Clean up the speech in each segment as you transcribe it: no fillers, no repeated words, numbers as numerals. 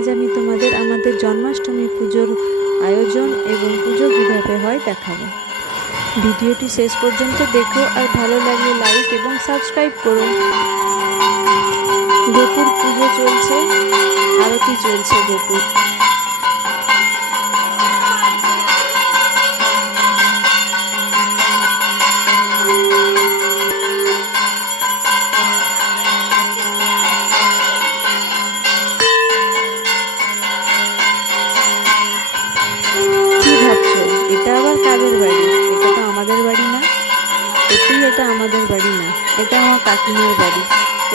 আজ আমি তোমাদের আমাদের জন্মাষ্টমী পুজোর আয়োজন এবং পুজো কীভাবে হয় দেখাবো। ভিডিওটি শেষ পর্যন্ত দেখো আর ভালো লাগলে লাইক এবং সাবস্ক্রাইব করো। গোপুর পুজো চলছে, আরতি চলছে গোপুর। কি ভাবছো এটা আবার কাদের বাড়ি? এটা তো আমাদের বাড়ি না। সত্যি এটা আমাদের বাড়ি না, এটা আমার কাকিমার বাড়ি।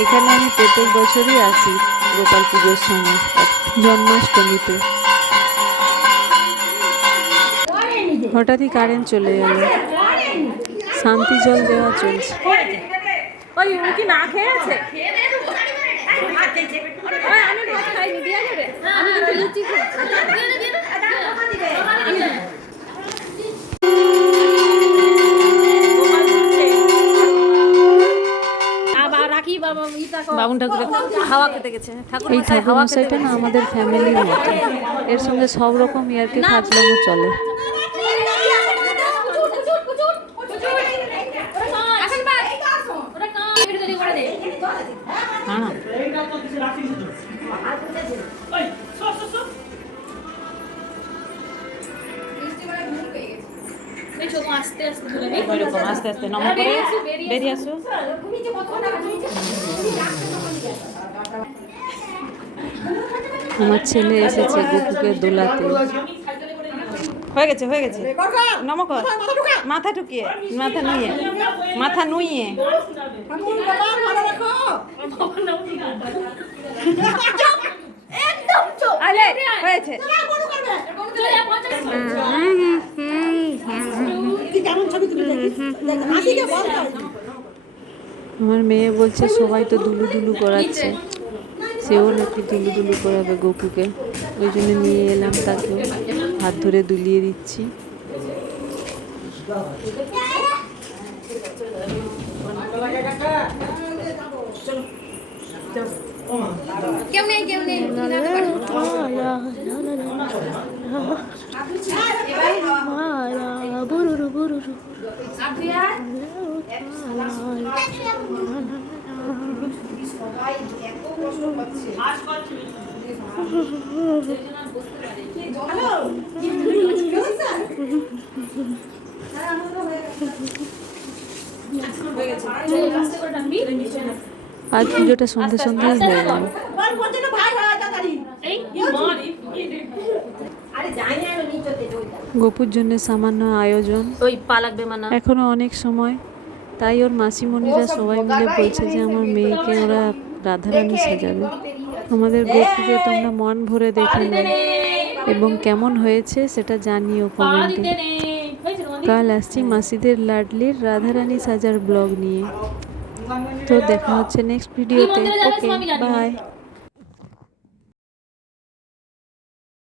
এখানে আমি প্রত্যেক বছরই আসি গোপাল পুজোর সময়, জন্মাষ্টমীতে। হঠাৎই কারেন্ট চলে গেল, শান্তি জল দেওয়া চলছে। বাবুন ঠাকুরের হাওয়া খেতে গেছে। এই ঠাকুরমশাইটা না আমাদের ফ্যামিলির মতো, এর সঙ্গে সব রকম ইয়ার্কি ফাজলামো চলে। আস্তে আস্তে নমো করে বেরিয়ে আসো। আমার ছেলে এসেছে গোপুকে দোলাতে। হয়ে গেছে নমো কর। মাথা ঢুকিয়ে, মাথা নুইয়ে হয়েছে। আমার মেয়ে বলছে সবাই তো দুলু দুলু করাচ্ছে, সেও নাকি দুলু দুলু করাবে গোপুকে। ওই জন্য নিয়ে এলাম, তাকে হাত ধরে দুলিয়ে দিচ্ছি। আজ পুজোটা সন্ধ্যে সন্ধ্যায় হয়ে গেল। গোপুর জন্য সামান্য আয়োজন, এখনো অনেক সময়। তাই ওর মাসিমণিরা সবাই মিলে বলছে যে আমার মেয়েকে ওরা রাধারানী সাজাবে। আমাদের গোপুকে তোমরা মন ভরে দেখে নাও এবং কেমন হয়েছে সেটা জানিও কমেন্টে। কাল আসছি মাসিদের লাডলির রাধারানী সাজার ব্লগ নিয়ে। তো দেখা হচ্ছে নেক্সট ভিডিওতে। ওকে, বাই।